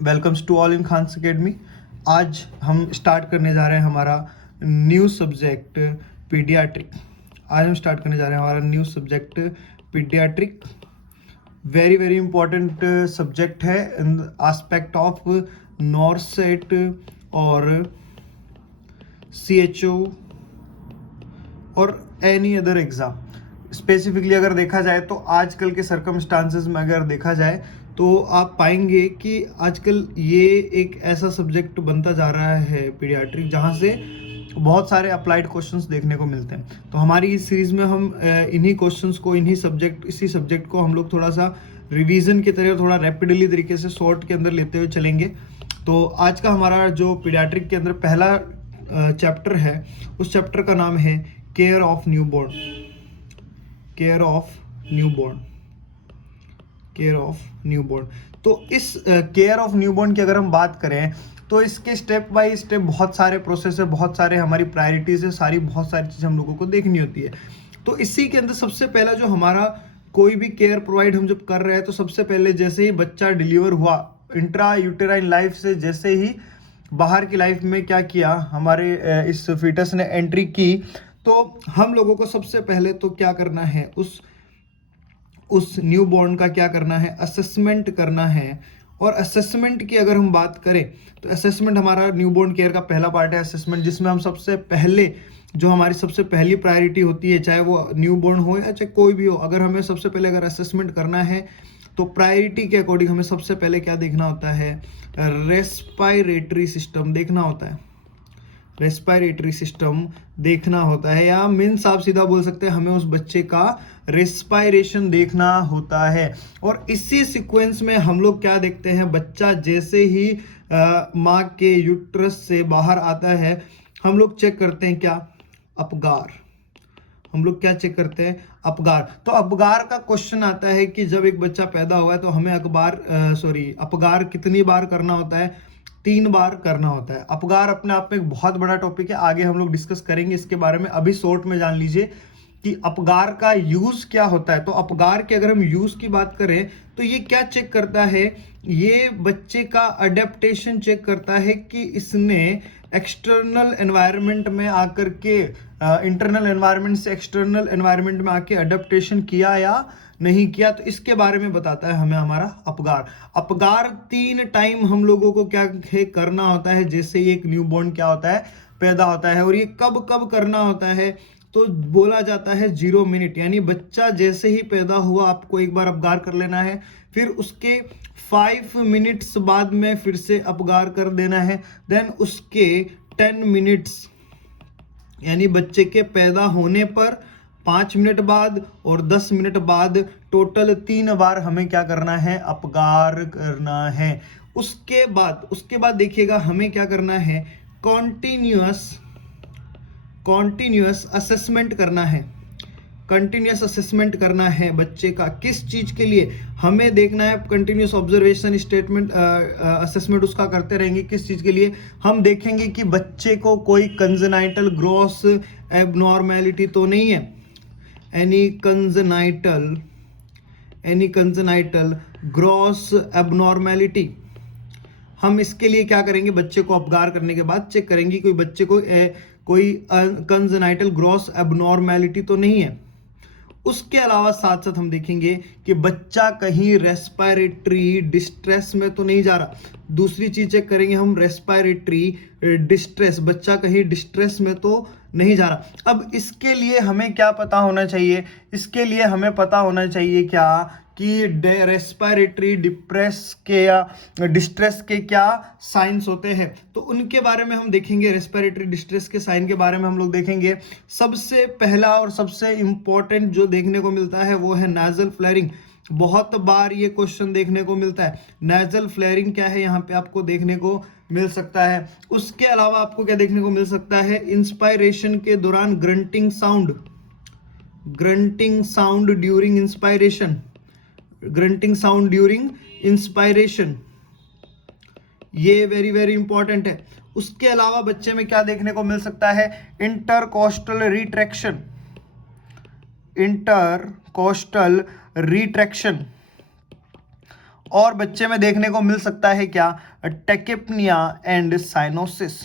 Welcomes to all in Khan's academy. आज हम start करने जा रहे हैं हमारा न्यू सब्जेक्ट पीडियाट्रिक। आज हम स्टार्ट करने जा रहे हैं हमारा new subject paediatric. Very very important subject है इन एस्पेक्ट ऑफ नॉर्सेट और CHO और एनी अदर एग्ज़ाम। स्पेसिफिकली अगर देखा जाए तो आजकल के सर्कमस्टांसेस में अगर देखा जाए तो आप पाएंगे कि आजकल ये एक ऐसा सब्जेक्ट बनता जा रहा है पीडियाट्रिक, जहाँ से बहुत सारे अप्लाइड क्वेश्चंस देखने को मिलते हैं। तो हमारी इस सीरीज़ में हम इन्हीं क्वेश्चंस को इसी सब्जेक्ट को हम लोग थोड़ा सा रिवीजन की तरह थोड़ा रैपिडली तरीके से शॉर्ट के अंदर लेते हुए चलेंगे। तो आज का हमारा जो पीडियाट्रिक के अंदर पहला चैप्टर है, उस चैप्टर का नाम है care of newborn. Care of newborn, care of newborn. तो इस केयर ऑफ न्यूबॉर्न की अगर हम बात करें तो इसके स्टेप बाय स्टेप बहुत सारे प्रोसेस है, बहुत सारे हमारी प्रायोरिटीज़ है, बहुत सारी चीज़ें हम लोगों को देखनी होती है। तो इसी के अंदर सबसे पहला जो हमारा कोई भी केयर प्रोवाइड हम जब कर रहे हैं तो सबसे पहले जैसे ही बच्चा डिलीवर हुआ, इंट्रा यूटेराइन लाइफ से जैसे ही बाहर की लाइफ में क्या किया, हमारे इस फीटस ने एंट्री की, तो हम लोगों को सबसे पहले तो क्या करना है, उस न्यूबॉर्न का क्या करना है, असेसमेंट करना है। और असेसमेंट की अगर हम बात करें तो असेसमेंट हमारा न्यूबॉर्न केयर का पहला पार्ट है, असेसमेंट, जिसमें हम सबसे पहले जो हमारी सबसे पहली प्रायोरिटी होती है, चाहे वो न्यूबॉर्न हो या चाहे कोई भी हो, अगर हमें सबसे पहले अगर असेसमेंट करना है तो प्रायोरिटी के अकॉर्डिंग हमें सबसे पहले क्या देखना होता है, रेस्पायरेटरी सिस्टम देखना होता है। रेस्पायरेटरी सिस्टम देखना होता है, या मीन्स आप सीधा बोल सकते हैं हमें उस बच्चे का रेस्पायरेशन देखना होता है। और इसी सीक्वेंस में हम लोग क्या देखते हैं, बच्चा जैसे ही माँ के यूट्रस से बाहर आता है, हम लोग चेक करते हैं क्या, अपगार। हम लोग क्या चेक करते हैं, अपगार। तो अपगार का क्वेश्चन आता है कि जब एक बच्चा पैदा हुआ है तो हमें अपगार कितनी बार करना होता है, 3 बार करना होता है। अपगार अपने आप में एक बहुत बड़ा टॉपिक है, आगे हम लोग डिस्कस करेंगे इसके बारे में। अभी शॉर्ट में जान लीजिए कि अपगार का यूज क्या होता है। तो अपगार के अगर हम यूज की बात करें तो ये क्या चेक करता है, ये बच्चे का अडेप्टेशन चेक करता है कि इसने एक्सटर्नल एनवायरनमेंट में आकर के इंटरनल एनवायरनमेंट से एक्सटर्नल एनवायरनमेंट में आके अडेप्टेशन किया या नहीं किया। तो इसके बारे में बताता है हमें हमारा अपगार। अपगार 3 टाइम हम लोगों को क्या है करना होता है, जैसे ही एक न्यूबॉर्न क्या होता है, पैदा होता है। और ये कब कब करना होता है, तो बोला जाता है 0 मिनट, यानी बच्चा जैसे ही पैदा हुआ आपको एक बार अपगार कर लेना है, फिर उसके 5 मिनट्स बाद में फिर से अपगार कर देना है, देन उसके 10 मिनट्स यानी बच्चे के पैदा होने पर 5 मिनट बाद और 10 मिनट बाद टोटल 3 बार हमें क्या करना है, अपगार करना है। उसके बाद देखिएगा हमें क्या करना है, कॉन्टिन्यूअस असेसमेंट करना है। कंटिन्यूस असेसमेंट करना है बच्चे का, किस चीज के लिए हमें देखना है, कंटिन्यूस ऑब्जर्वेशन स्टेटमेंट असेसमेंट उसका करते रहेंगे। किस चीज के लिए, हम देखेंगे कि बच्चे को कोई कंजेनाइटल ग्रॉस एबनॉर्मेलिटी तो नहीं है, एनी कंजेनाइटल ग्रॉस एबनॉर्मेलिटी। हम इसके लिए क्या करेंगे, बच्चे को अपगार करने के बाद चेक करेंगे कोई बच्चे को कोई कंजेनाइटल ग्रॉस एबनॉर्मेलिटी तो नहीं है। उसके अलावा साथ साथ हम देखेंगे कि बच्चा कहीं रेस्पिरेटरी डिस्ट्रेस में तो नहीं जा रहा। दूसरी चीज चेक करेंगे हम, रेस्पिरेटरी डिस्ट्रेस, बच्चा कहीं डिस्ट्रेस में तो नहीं जा रहा। अब इसके लिए हमें क्या पता होना चाहिए, इसके लिए हमें पता होना चाहिए क्या कि रेस्पिरेटरी डिप्रेस के या डिस्ट्रेस के क्या साइंस होते हैं। तो उनके बारे में हम देखेंगे, रेस्पिरेटरी डिस्ट्रेस के साइन के बारे में हम लोग देखेंगे। सबसे पहला और सबसे इंपॉर्टेंट जो देखने को मिलता है वो है नाजल फ्लेयरिंग। बहुत बार ये क्वेश्चन देखने को मिलता है, नाजल फ्लेयरिंग क्या है, यहाँ पे आपको देखने को मिल सकता है। उसके अलावा आपको क्या देखने को मिल सकता है, इंस्पायरेशन के दौरान grunting sound during inspiration, grunting sound during inspiration, ये वेरी वेरी इंपॉर्टेंट है। उसके अलावा बच्चे में क्या देखने को मिल सकता है, इंटरकोस्टल रिट्रैक्शन, और बच्चे में देखने को मिल सकता है क्या, टेकेपनिया एंड साइनोसिस,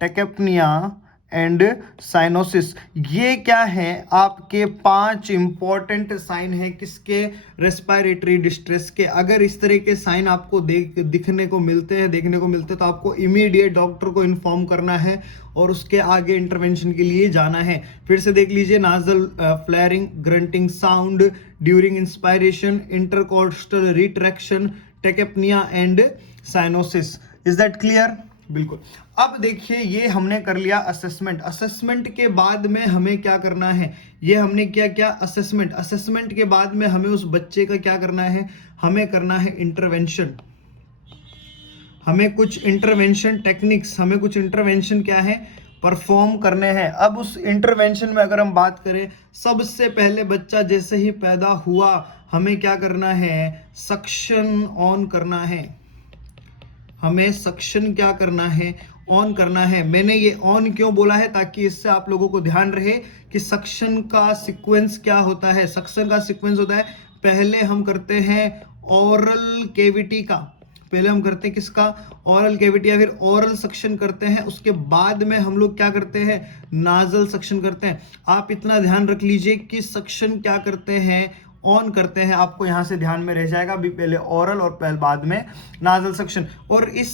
टेकेपनिया एंड साइनोसिस। ये क्या है, आपके 5 इंपॉर्टेंट साइन है किसके, रेस्पिरेटरी डिस्ट्रेस के। अगर इस तरह के साइन आपको देखने को मिलते हैं तो आपको इमीडिएट डॉक्टर को इन्फॉर्म करना है और उसके आगे इंटरवेंशन के लिए जाना है। फिर से देख लीजिए, nasal flaring, grunting sound during inspiration, intercostal retraction, tachypnoea and cyanosis. Is that clear? बिल्कुल। अब देखिए, ये हमने कर लिया असेसमेंट। असेसमेंट के बाद में हमें क्या करना है, ये हमने क्या असेसमेंट। असेसमेंट के बाद में हमें उस बच्चे का क्या करना है, हमें करना है इंटरवेंशन। हमें कुछ इंटरवेंशन टेक्निक्स, हमें कुछ इंटरवेंशन क्या है, परफॉर्म करने हैं। अब उस इंटरवेंशन में अगर हम बात करें, सबसे पहले बच्चा जैसे ही पैदा हुआ हमें क्या करना है, सक्शन ऑन करना है। हमें सक्शन क्या करना है, ऑन करना है। मैंने ये ऑन क्यों बोला है, ताकि इससे आप लोगों को ध्यान रहे कि सक्शन का सीक्वेंस क्या होता है। सक्शन का सीक्वेंस होता है, पहले हम करते हैं ओरल कैविटी का, पहले हम करते हैं किसका, ओरल कैविटी, या फिर ओरल सक्शन करते हैं। उसके बाद में हम लोग क्या करते हैं, नाजल सक्शन करते हैं। आप इतना ध्यान रख लीजिए कि सक्शन क्या करते हैं, ऑन करते हैं। आपको यहां से ध्यान में रह जाएगा, अभी पहले ओरल और पहले बाद में नाजल सक्शन। और इस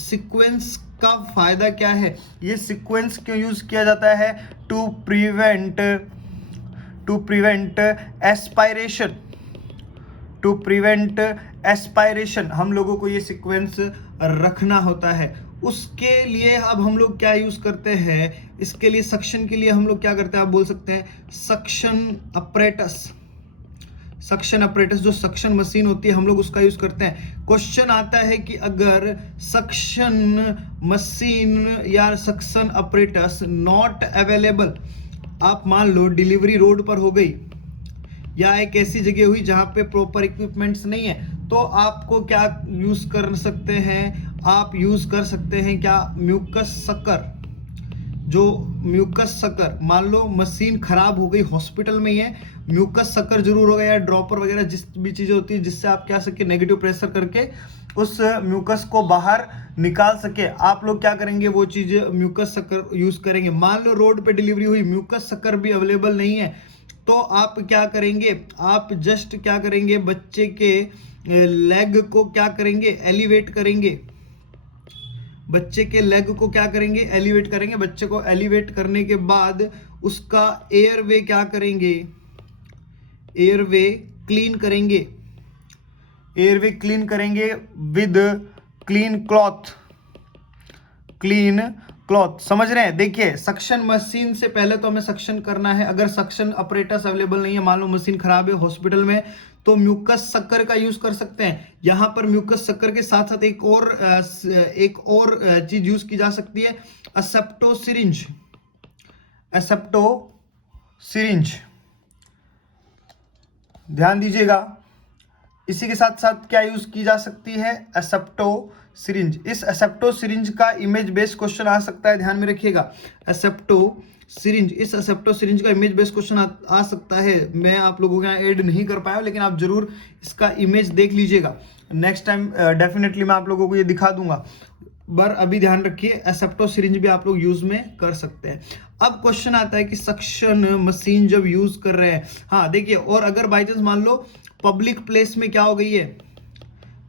सीक्वेंस का फायदा क्या है, ये सीक्वेंस क्यों यूज किया जाता है, to prevent aspiration, to prevent aspiration. हम लोगों को ये सीक्वेंस रखना होता है। उसके लिए अब हम लोग क्या यूज करते हैं, इसके लिए सक्शन के लिए हम लोग क्या करते हैं, आप बोल सकते हैं सक्शन अपरेटस। सक्शन अपरेटस, जो सक्शन मशीन होती है, हम लोग उसका यूज करते हैं। क्वेश्चन आता है कि अगर सक्शन मशीन या सक्शन अपरेटस नॉट अवेलेबल, आप मान लो डिलीवरी रोड पर हो गई या एक ऐसी जगह हुई जहां पे प्रॉपर इक्विपमेंट्स नहीं है, तो आपको क्या यूज कर सकते हैं, आप यूज कर सकते हैं क्या, म्यूकस सकर। जो म्यूकस सकर, मान लो मशीन खराब हो गई, हॉस्पिटल में ही है, म्यूकस सकर जरूर होगा, या ड्रॉपर वगैरह जिस भी चीजें होती है जिससे आप क्या सके नेगेटिव प्रेशर करके उस म्यूकस को बाहर निकाल सके। आप लोग क्या करेंगे, वो चीज म्यूकस सकर यूज करेंगे। मान लो रोड पे डिलीवरी हुई, म्यूकस सकर भी अवेलेबल नहीं है, तो आप क्या करेंगे, आप जस्ट क्या करेंगे, बच्चे के लेग को क्या करेंगे, एलिवेट करेंगे। बच्चे के लेग को क्या करेंगे, एलिवेट करेंगे। बच्चे को एलिवेट करने के बाद उसका एयरवे क्या करेंगे, एयरवे क्लीन करेंगे। एयरवे क्लीन करेंगे with clean cloth, clean cloth. समझ रहे हैं? देखिए, सक्शन मशीन से पहले तो हमें सक्शन करना है। अगर सक्शन अपरेटस अवेलेबल नहीं है, मान लो मशीन खराब है हॉस्पिटल में, तो म्यूकस शक्कर का यूज कर सकते हैं। यहां पर म्यूकस शक्कर के साथ साथ एक और चीज यूज की जा सकती है, एसेप्टो सिरिंज। एसेप्टो सिरिंज, ध्यान दीजिएगा। इसी के साथ साथ क्या यूज की जा सकती है, एसेप्टो सिरिंज। इस एसेप्टो सिरिंज का इमेज बेस्ड क्वेश्चन आ सकता है, ध्यान में रखिएगा। एसेप्टो सिरिंज, इस एसेप्टो सिरिंज का इमेज बेस्ड क्वेश्चन आ सकता है। मैं आप लोगों के यहाँ ऐड नहीं कर पाया, लेकिन आप जरूर इसका इमेज देख लीजिएगा। नेक्स्ट टाइम डेफिनेटली मैं आप लोगों को ये दिखा दूंगा। पर अभी ध्यान रखिए, एसेप्टो सिरिंज भी आप लोग यूज में कर सकते हैं। अब क्वेश्चन आता है कि सक्शन मशीन जब यूज कर रहे हैं, हाँ देखिए, और अगर बाई चांस मान लो पब्लिक प्लेस में क्या हो गई है,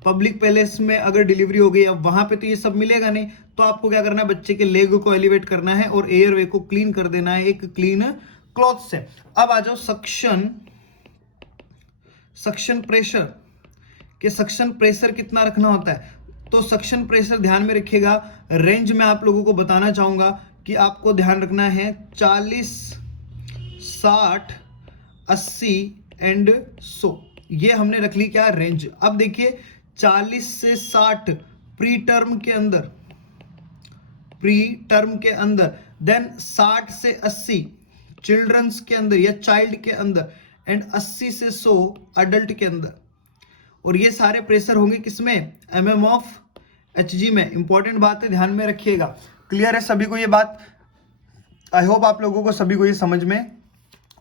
पब्लिक प्लेस में अगर डिलीवरी हो गई, अब वहां पे तो ये सब मिलेगा नहीं, तो आपको क्या करना है, बच्चे के लेग को एलिवेट करना है और एयरवे को क्लीन कर देना है एक क्लीन क्लॉथ से। अब आ जाओ सक्शन, सक्शन प्रेशर के, सक्शन प्रेशर कितना रखना होता है, तो सक्शन प्रेशर ध्यान में रखिएगा। रेंज में आप लोगों को बताना चाहूंगा कि आपको ध्यान रखना है 40, 60, 80 एंड 100। ये हमने रख ली क्या, रेंज। अब देखिए 40 से 60 प्री टर्म के अंदर, प्री टर्म के अंदर, देन 60 से 80 चिल्ड्रंस के अंदर या चाइल्ड के अंदर, एंड 80 से 100 अडल्ट के अंदर। और ये सारे प्रेशर होंगे किसमें, एमएम ऑफ एचजी में। इंपॉर्टेंट बात है, ध्यान में रखिएगा। क्लियर है सभी को ये बात? आई होप आप लोगों को सभी को ये समझ में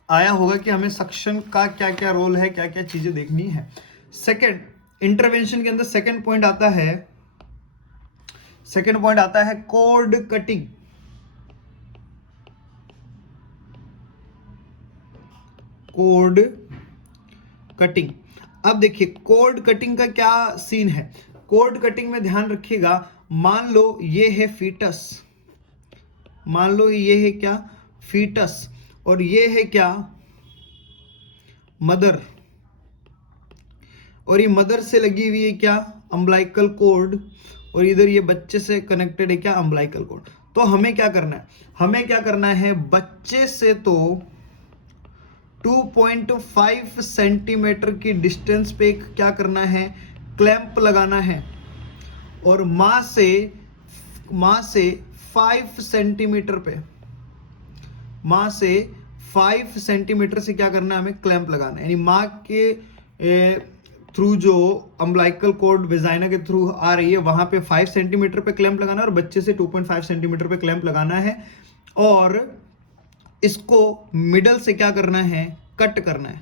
आया होगा कि हमें सक्शन का क्या क्या रोल है, क्या क्या चीजें देखनी है। सेकंड, इंटरवेंशन के अंदर सेकंड पॉइंट आता है कोर्ड कटिंग। Code cutting. अब देखिए कोर्ड कटिंग का क्या सीन है। कोर्ड कटिंग में ध्यान रखिएगा, मान लो ये है फीटस, मान लो ये है क्या, फीटस, और ये है क्या, मदर, और ये मदर से लगी हुई है क्या, अम्बलाइकल कोर्ड, और इधर ये बच्चे से कनेक्टेड है क्या, अम्बलाइकल कोर्ड। तो हमें क्या करना है, हमें क्या करना है, बच्चे से तो 2.5 सेंटीमीटर की डिस्टेंस पे क्या करना है, क्लैंप लगाना है, और मां से 5 सेंटीमीटर पे, मां से 5 सेंटीमीटर से क्या करना है, हमें क्लैंप लगाना है। यानी मां के थ्रू जो अम्बलाइकल कोर्ड वेजाइना के थ्रू आ रही है वहां पे 5 सेंटीमीटर पे क्लैंप लगाना है, और बच्चे से 2.5 सेंटीमीटर पे क्लैंप लगाना है, और इसको मिडल से क्या करना है, कट करना है।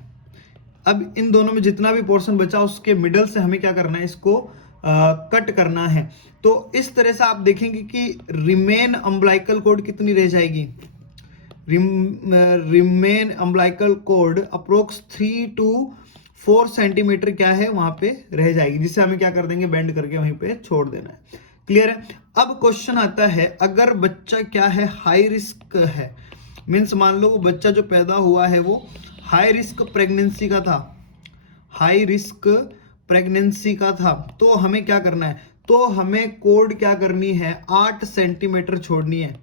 अब इन दोनों में जितना भी पोर्शन बचा उसके मिडल से हमें क्या करना है, इसको कट करना है। तो इस तरह से आप देखेंगे कि रिमेन अम्बलाइकल कोर्ड कितनी रह जाएगी, remain umbilical cord approx 3 to 4 centimeter क्या है वहां पे रह जाएगी, जिसे हमें क्या कर देंगे, बेंड करके वहीं पे छोड़ देना है। क्लियर है। अब क्वेश्चन आता है, अगर बच्चा क्या है, हाई रिस्क है, मीन्स मान लो वो बच्चा जो पैदा हुआ है वो हाई रिस्क प्रेगनेंसी का था, हाई रिस्क प्रेगनेंसी का था, तो हमें क्या करना है, तो हमें कोर्ड क्या करनी है, 8 सेंटीमीटर छोड़नी है,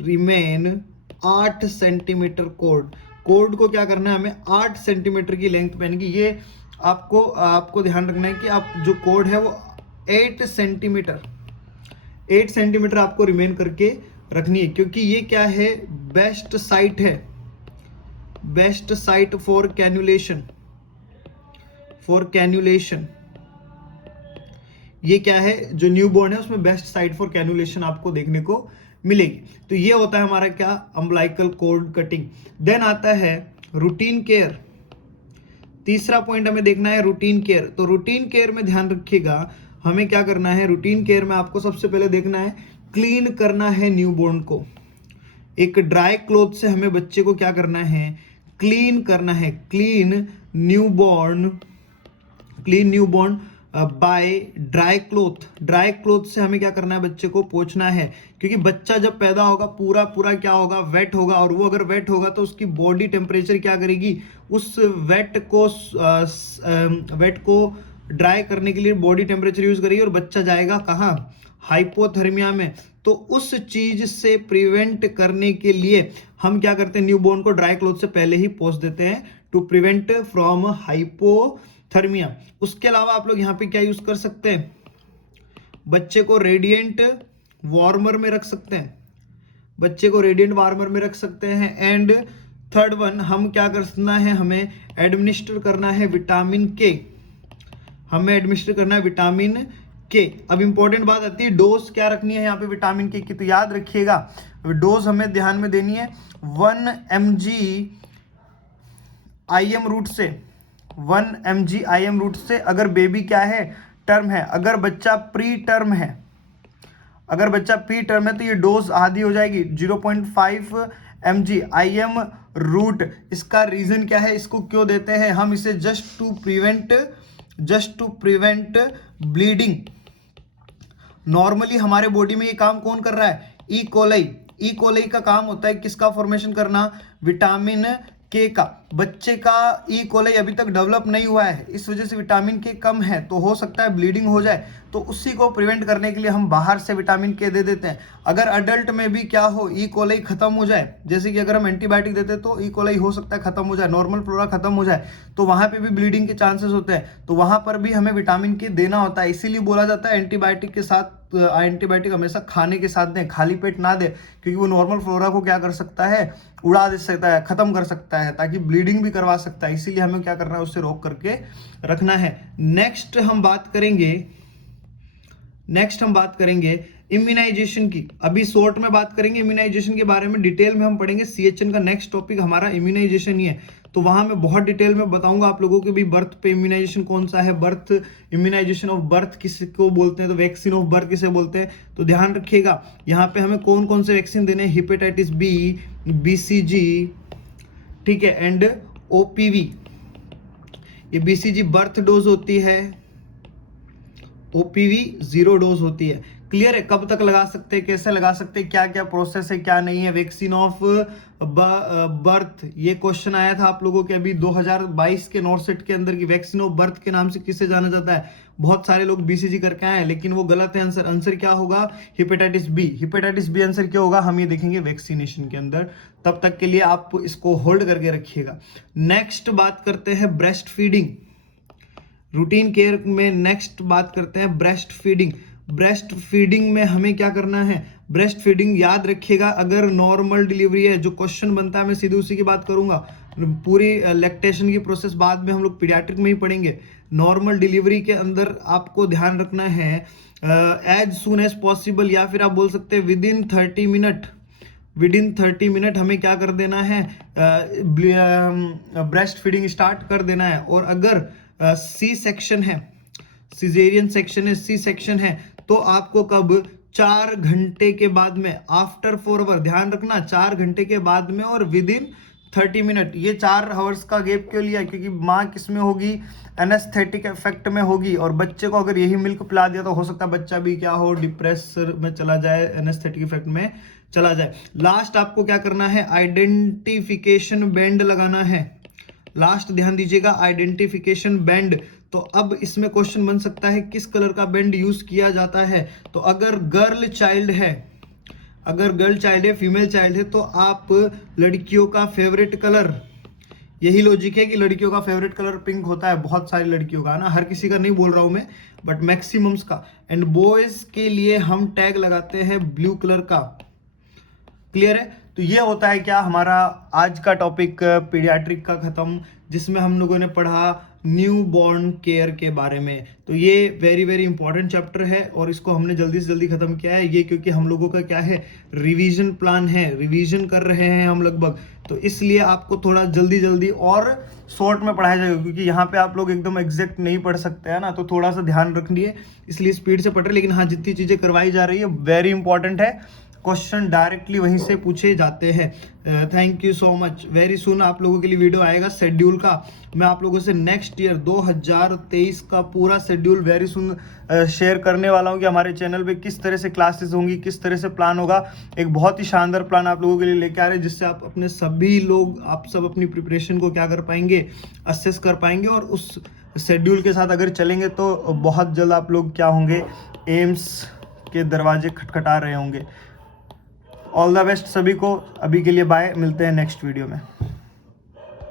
रिमेन 8 सेंटीमीटर कोर्ड को क्या करना है, हमें 8 सेंटीमीटर की लेंथ पहन की। ये आपको ध्यान रखना है कि आप जो कोर्ड है वो 8 सेंटीमीटर आपको रिमेन करके रखनी है, क्योंकि ये क्या है, बेस्ट साइट है, बेस्ट साइट फॉर कैन्युलेशन, ये क्या है, जो न्यूबॉर्न है उसमें बेस्ट साइट फॉर कैन्युलेशन आपको देखने को मिलेगी। तो ये होता है हमारा क्या, अम्बलाइकल कोर्ड कटिंग। देन आता है रूटीन केयर। तीसरा पॉइंट हमें देखना है रूटीन केयर। तो रूटीन केयर में ध्यान रखिएगा, हमें क्या करना है, रूटीन केयर में आपको सबसे पहले देखना है, क्लीन करना है न्यूबॉर्न को। एक ड्राई क्लॉथ से हमें बच्चे को क्या करना है, क्लीन करना है, clean newborn by dry cloth से हमें क्या करना है, बच्चे को पोंछना है, क्योंकि बच्चा जब पैदा होगा पूरा क्या होगा, वेट होगा, और वो अगर वेट होगा तो उसकी बॉडी टेम्परेचर क्या करेगी, उस वेट को ड्राई करने के लिए बॉडी टेम्परेचर यूज करेगी, और बच्चा जाएगा कहाँ, हाइपोथर्मिया में। तो उस चीज से प्रिवेंट करने के लिए हम क्या करते हैं, न्यूबॉर्न को ड्राई क्लॉथ से पहले ही पोंछ देते हैं, टू प्रिवेंट फ्रॉम हाइपोथर्मिया। उसके अलावा आप लोग यहाँ पे क्या यूज कर सकते हैं, बच्चे को रेडिएंट वार्मर में रख सकते हैं, बच्चे को रेडिएंट वार्मर में रख सकते हैं। एंड थर्ड वन, हम क्या करना है, हमें एडमिनिस्टर करना है विटामिन के, हमें एडमिनिस्टर करना है विटामिन के। अब इंपॉर्टेंट बात आती है, डोज क्या रखनी है यहाँ पे विटामिन के की, तो याद रखिएगा डोज हमें ध्यान में देनी है 1 mg IM रूट से, 1 mg IM रूट से, अगर बेबी क्या है, टर्म है। अगर बच्चा प्री टर्म है, तो ये डोज आधी हो जाएगी 0.5 mg IM रूट। इसका रीजन क्या है, इसको क्यों देते हैं हम, इसे just to prevent bleeding. Normally हमारे बॉडी में ये काम कौन कर रहा है, ई कोलाई का काम होता है किसका फॉर्मेशन करना, विटामिन के का। बच्चे का ई कोलाई अभी तक डेवलप नहीं हुआ है, इस वजह से विटामिन के कम है, तो हो सकता है ब्लीडिंग हो जाए, तो उसी को प्रिवेंट करने के लिए हम बाहर से विटामिन के दे देते हैं। अगर अडल्ट में भी क्या हो, ई कोलाई खत्म हो जाए, जैसे कि अगर हम एंटीबायोटिक देते हैं तो ई कोलाई हो सकता है खत्म हो जाए, नॉर्मल फ्लोरा खत्म हो जाए, तो वहां पे भी ब्लीडिंग के चांसेस होते हैं, तो वहां पर भी हमें विटामिन के देना होता है। इसीलिए बोला जाता है एंटीबायोटिक हमेशा खाने के साथ दें, खाली पेट ना दें, क्योंकि वो नॉर्मल फ्लोरा को क्या कर सकता है, उड़ा दे सकता है, खत्म कर सकता है, ताकि ब्लीडिंग भी करवा सकता है। इसीलिए हमें क्या करना है, उससे रोक करके रखना है। नेक्स्ट हम बात करेंगे इम्यूनाइजेशन की अभी शॉर्ट में बात करेंगे, इम्यूनाइजेशन के बारे में डिटेल में हम पढ़ेंगे। CHN का नेक्स्ट टॉपिक हमारा इम्यूनाइजेशन ही है, तो वहां मैं बहुत डिटेल में बताऊंगा आप लोगों को भी बर्थ पे इम्यूनाइजेशन कौन सा है, बर्थ इम्यूनाइजेशन ऑफ बर्थ किसको बोलते हैं, तो वैक्सीन ऑफ बर्थ किसे बोलते हैं। तो ध्यान रखिएगा यहाँ पे हमें कौन कौन से वैक्सीन देने हैं, हेपेटाइटिस बी, BCG, ठीक है, एंड OPV। ये BCG बर्थ डोज होती है, OPV 0 डोज होती है। क्लियर है, कब तक लगा सकते हैं, कैसे लगा सकते हैं, क्या क्या प्रोसेस है, क्या नहीं है। वैक्सीन ऑफ बर्थ, ये क्वेश्चन आया था आप लोगों के अभी 2022 के नॉर्सेट के अंदर की वैक्सीन ऑफ बर्थ के नाम से किसे जाना जाता है। बहुत सारे लोग BCG करके आए लेकिन वो गलत है आंसर। आंसर क्या होगा, hepatitis B. Hepatitis B answer क्या होगा, हम ये देखेंगे वैक्सीनेशन के अंदर। तब तक के लिए आप इसको होल्ड करके रखिएगा। नेक्स्ट बात करते हैं ब्रेस्ट फीडिंग, रूटीन केयर में नेक्स्ट बात करते हैं ब्रेस्ट फीडिंग। ब्रेस्ट फीडिंग में हमें क्या करना है, ब्रेस्ट फीडिंग याद रखिएगा, अगर नॉर्मल डिलीवरी है, जो क्वेश्चन बनता है मैं सीधे उसी की बात करूंगा। पूरी लैक्टेशन की प्रोसेस बाद में हम लोग पीडियाट्रिक में ही पढ़ेंगे। नॉर्मल डिलीवरी के अंदर आपको ध्यान रखना है एज सून एज पॉसिबल, या फिर आप बोल सकते हैं विद इन 30 मिनट, हमें क्या कर देना है, ब्रेस्ट फीडिंग स्टार्ट कर देना है। और अगर सी सेक्शन है, सिजेरियन सेक्शन है, सी सेक्शन है, तो आपको कब, 4 घंटे के बाद में, आफ्टर 4 आवर, ध्यान रखना 4 घंटे के बाद में और विद इन 30 मिनट। ये 4 आवर्स का गैप क्यों लिया, क्योंकि माँ किस में होगी, एनेस्थेटिक इफेक्ट में होगी, और बच्चे को अगर यही मिल्क पिला दिया तो हो सकता है बच्चा भी क्या हो, डिप्रेसर में चला जाए, एनेस्थेटिक इफेक्ट में चला जाए। लास्ट आपको क्या करना है, आइडेंटिफिकेशन बैंड लगाना है। लास्ट ध्यान दीजिएगा, आइडेंटिफिकेशन बैंड। तो अब इसमें क्वेश्चन बन सकता है किस कलर का बैंड यूज किया जाता है। तो अगर गर्ल चाइल्ड है, फीमेल चाइल्ड है, तो आप लड़कियों का फेवरेट कलर, यही लॉजिक है कि लड़कियों का फेवरेट कलर पिंक होता है, बहुत सारी लड़कियों का ना, हर किसी का नहीं बोल रहा हूं मैं, बट मैक्सिमम्स का। एंड बॉयज के लिए हम टैग लगाते हैं ब्लू कलर का। क्लियर है, तो ये होता है क्या हमारा आज का टॉपिक पीडियाट्रिक का खत्म, जिसमें हम लोगों ने पढ़ा न्यू बॉर्न केयर के बारे में। तो ये वेरी वेरी इंपॉर्टेंट चैप्टर है और इसको हमने जल्दी से जल्दी खत्म किया है, ये क्योंकि हम लोगों का क्या है, रिवीजन प्लान है, रिवीजन कर रहे हैं हम लगभग, तो इसलिए आपको थोड़ा जल्दी जल्दी और शॉर्ट में पढ़ाया जाएगा, क्योंकि यहाँ पे आप लोग एकदम एग्जैक्ट नहीं पढ़ सकते हैं ना, तो थोड़ा सा ध्यान रखिए, इसलिए स्पीड से पढ़ रहे। लेकिन हाँ, जितनी चीजें करवाई जा रही है वेरी इंपॉर्टेंट है, क्वेश्चन डायरेक्टली वहीं से पूछे जाते हैं। Thank you so much. Very soon आप लोगों के लिए वीडियो आएगा शेड्यूल का, मैं आप लोगों से नेक्स्ट ईयर 2023 का पूरा शेड्यूल वेरी सुन शेयर करने वाला हूं कि हमारे चैनल पे किस तरह से क्लासेस होंगी, किस तरह से प्लान होगा। एक बहुत ही शानदार प्लान आप लोगों के लिए लेके आ रहे हैं, जिससे आप अपने सभी लोग, आप सब अपनी प्रिपरेशन को क्या कर पाएंगे, असेस कर पाएंगे, और उस शेड्यूल के साथ अगर चलेंगे तो बहुत जल्द आप लोग क्या होंगे, एम्स के दरवाजे खटखटा रहे होंगे। ऑल द बेस्ट सभी को, अभी के लिए बाय, मिलते हैं नेक्स्ट वीडियो में।